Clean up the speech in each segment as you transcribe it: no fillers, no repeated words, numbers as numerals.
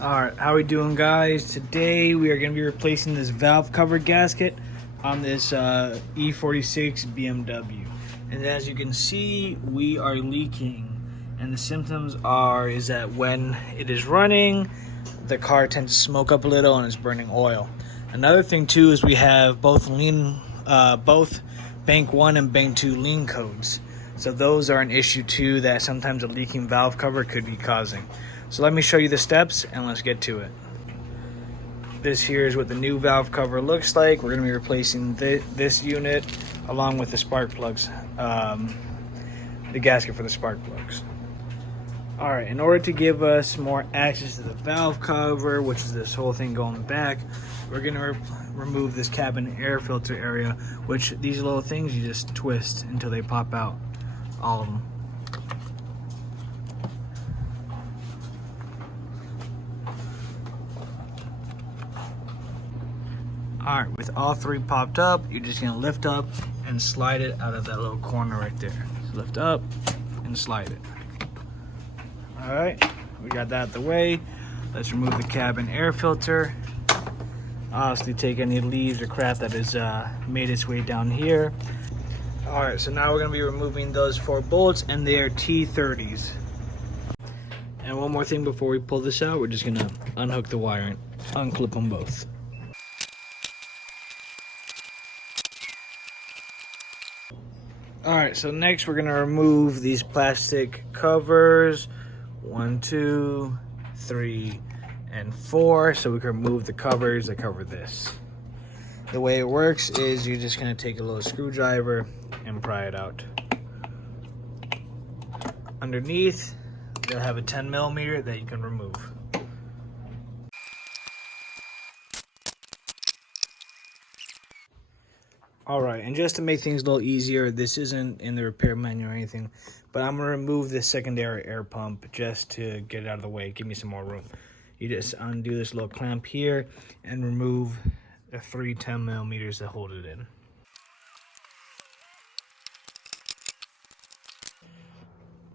Alright, how we doing, guys? Today we are going to be replacing this valve cover gasket on this E46 BMW. And as you can see, we are leaking. And the symptoms is that when it is running, the car tends to smoke up a little and it's burning oil. Another thing too is we have both Bank 1 and Bank 2 lean codes. So those are an issue too that sometimes a leaking valve cover could be causing. So let me show you the steps and let's get to it. This here is what the new valve cover looks like. We're going to be replacing this unit along with the spark plugs, the gasket for the spark plugs. All right, in order to give us more access to the valve cover, which is this whole thing going back, we're going to remove this cabin air filter area, which these little things you just twist until they pop out, all of them. All right, with all three popped up, you're just gonna lift up and slide it out of that little corner right there. So lift up and slide it. All right, we got that out the way. Let's remove the cabin air filter. Obviously take any leaves or crap that has made its way down here. All right, so now we're gonna be removing those 4 bolts, and they are T30s. And one more thing before we pull this out, we're just gonna unhook the wire and unclip them both. Alright, so next we're going to remove these plastic covers, 1, 2, 3, and 4, so we can remove the covers that cover this. The way it works is you're just going to take a little screwdriver and pry it out. Underneath, they'll have a 10mm that you can remove. All right, and just to make things a little easier, this isn't in the repair manual or anything, but I'm gonna remove this secondary air pump just to get it out of the way, give me some more room. You just undo this little clamp here and remove the 3 10mm that hold it in.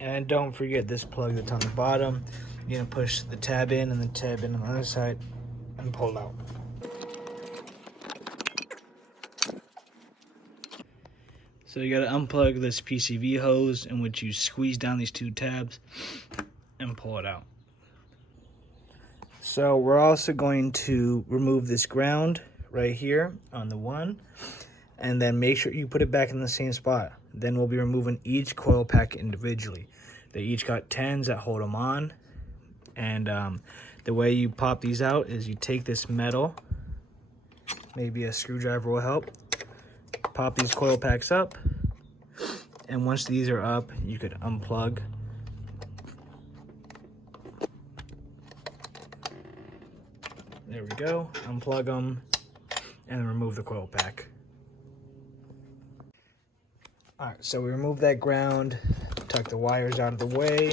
And don't forget this plug that's on the bottom. You're gonna push the tab in and the tab in on the other side and pull out. So you gotta unplug this PCV hose in which you squeeze down these 2 tabs and pull it out. So we're also going to remove this ground right here on the 1, and then make sure you put it back in the same spot. Then we'll be removing each coil pack individually. They each got 10s that hold them on, and the way you pop these out is you take this metal, maybe a screwdriver will help, pop these coil packs up, and once these are up, you could unplug. There we go, unplug them, and remove the coil pack. All right, so we removed that ground, tuck the wires out of the way.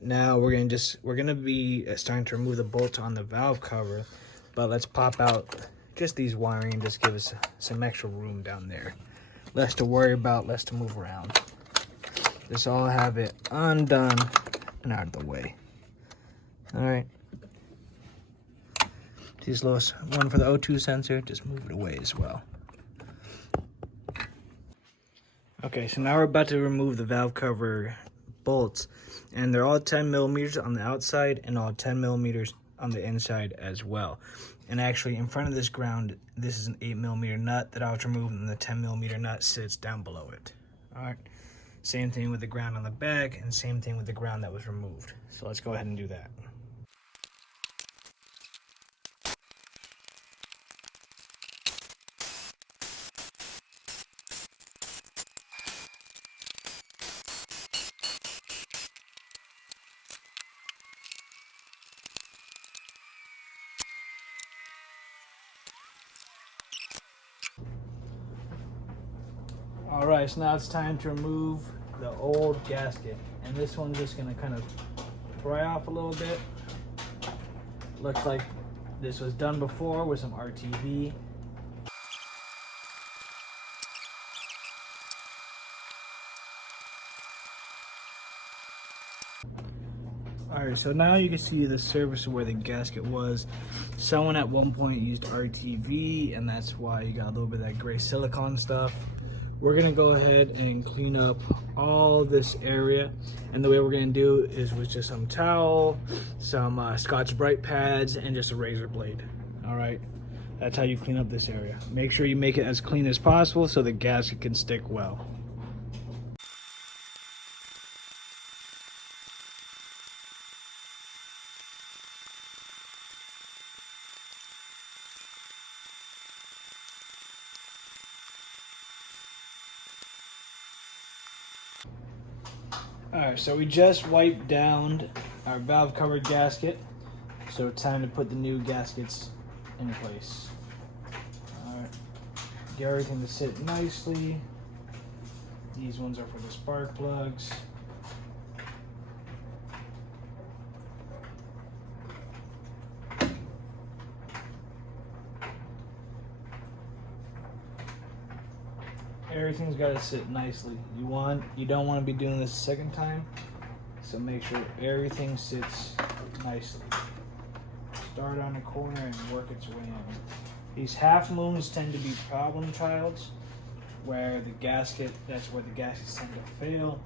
Now we're gonna be starting to remove the bolts on the valve cover, but let's pop out just these wiring and just give us some extra room down there. Less to worry about, less to move around. Just all have it undone and out of the way. All right. These little one for the O2 sensor, just move it away as well. Okay, so now we're about to remove the valve cover bolts, and they're all 10mm on the outside and all 10mm on the inside as well. And actually, in front of this ground, this is an 8mm nut that I was removing, and the 10mm nut sits down below it. All right. Same thing with the ground on the back, and same thing with the ground that was removed. So let's go ahead and do that. All right, so now it's time to remove the old gasket. And this one's just gonna kind of pry off a little bit. Looks like this was done before with some RTV. Alright, so now you can see the surface of where the gasket was. Someone at one point used RTV, and that's why you got a little bit of that gray silicone stuff. We're gonna go ahead and clean up all this area, and the way we're gonna do is with just some towel, some Scotch-Brite pads, and just a razor blade. Alright, that's how you clean up this area. Make sure you make it as clean as possible so the gasket can stick well. Alright, so we just wiped down our valve covered gasket, so it's time to put the new gaskets in place. Alright, get everything to sit nicely. These ones are for the spark plugs. Everything's got to sit nicely. You don't want to be doing this a second time, so make sure everything sits nicely. Start on the corner and work its way in. These half moons tend to be problem childs, where the gasket, that's where the gaskets tend to fail.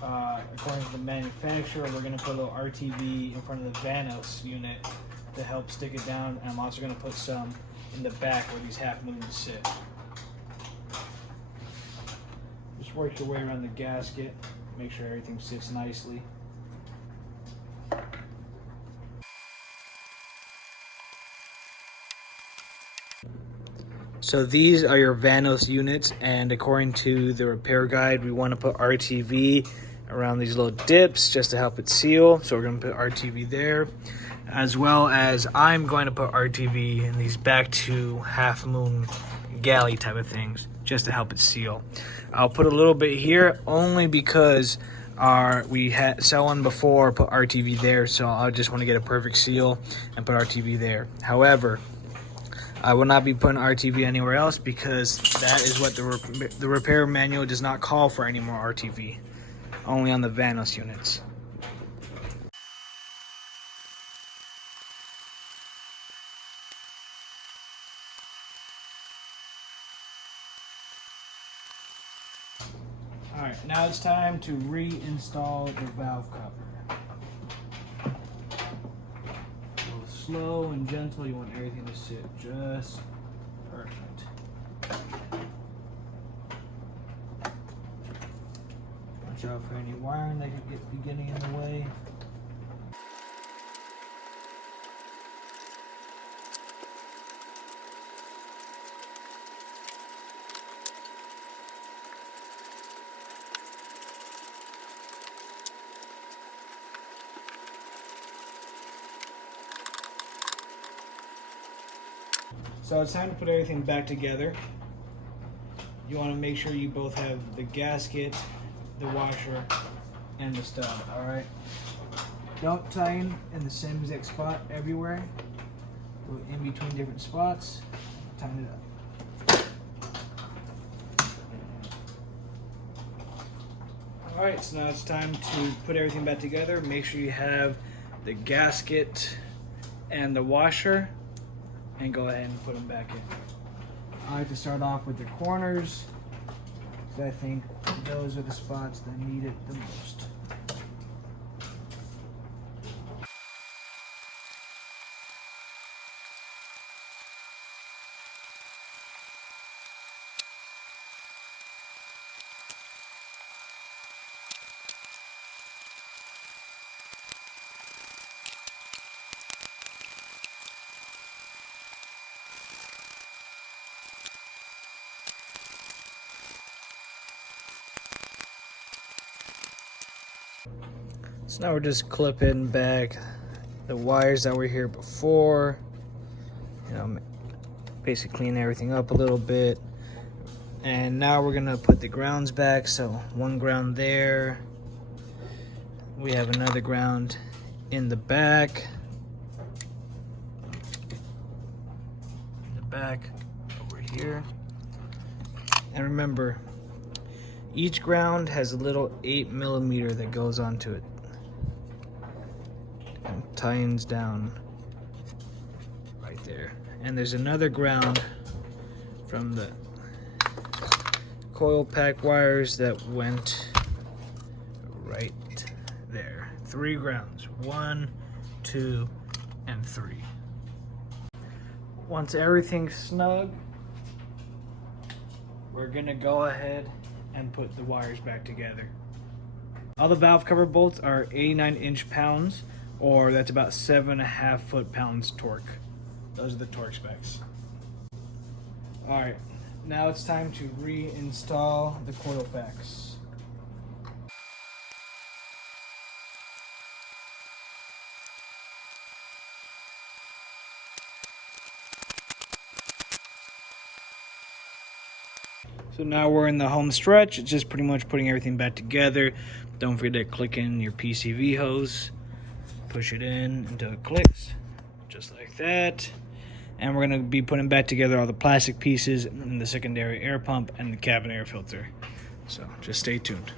According to the manufacturer, we're going to put a little RTV in front of the Vanos unit to help stick it down, and I'm also going to put some in the back where these half moons sit. Just work your way around the gasket, make sure everything sits nicely. So these are your Vanos units, and according to the repair guide, we want to put RTV around these little dips just to help it seal. So we're going to put RTV there, as well as I'm going to put RTV in these back two half moon galley type of things just to help it seal. I'll put a little bit here only because we had someone before put RTV there, so I just want to get a perfect seal and put RTV there. However, I will not be putting RTV anywhere else because that is what the repair manual does not call for any more RTV, only on the Vanos units. Alright, now it's time to reinstall the valve cover. Go slow and gentle, you want everything to sit just perfect. Watch out for any wiring that could be getting in the way. So it's time to put everything back together. You want to make sure you both have the gasket, the washer, and the stub, alright? Don't tighten in the same exact spot everywhere. Go in between different spots, tighten it up. Alright, so now it's time to put everything back together. Make sure you have the gasket and the washer, and go ahead and put them back in. I like to start off with the corners, because I think those are the spots that need it the most. So now we're just clipping back the wires that were here before. Basically clean everything up a little bit. And now we're gonna put the grounds back. So one ground there. We have another ground in the back. Over here. And remember, each ground has a little 8mm that goes onto it. tie-ins down right there. And there's another ground from the coil pack wires that went right there. 3 grounds, 1, 2, and 3. Once everything's snug, we're gonna go ahead and put the wires back together. All the valve cover bolts are 89 inch-pounds, or that's about 7.5 foot-pounds torque. Those are the torque specs. All right, now it's time to reinstall the coil packs. So now we're in the home stretch. It's just pretty much putting everything back together. Don't forget to click in your PCV hose. Push it in until it clicks, just like that. And we're gonna be putting back together all the plastic pieces and the secondary air pump and the cabin air filter. So just stay tuned.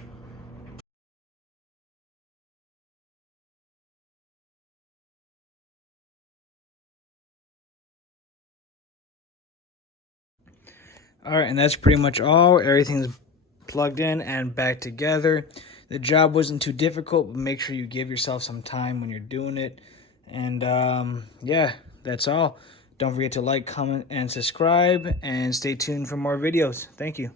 All right, and that's pretty much all. Everything's plugged in and back together. The job wasn't too difficult, but make sure you give yourself some time when you're doing it. And yeah, that's all. Don't forget to like, comment, and subscribe, and stay tuned for more videos. Thank you.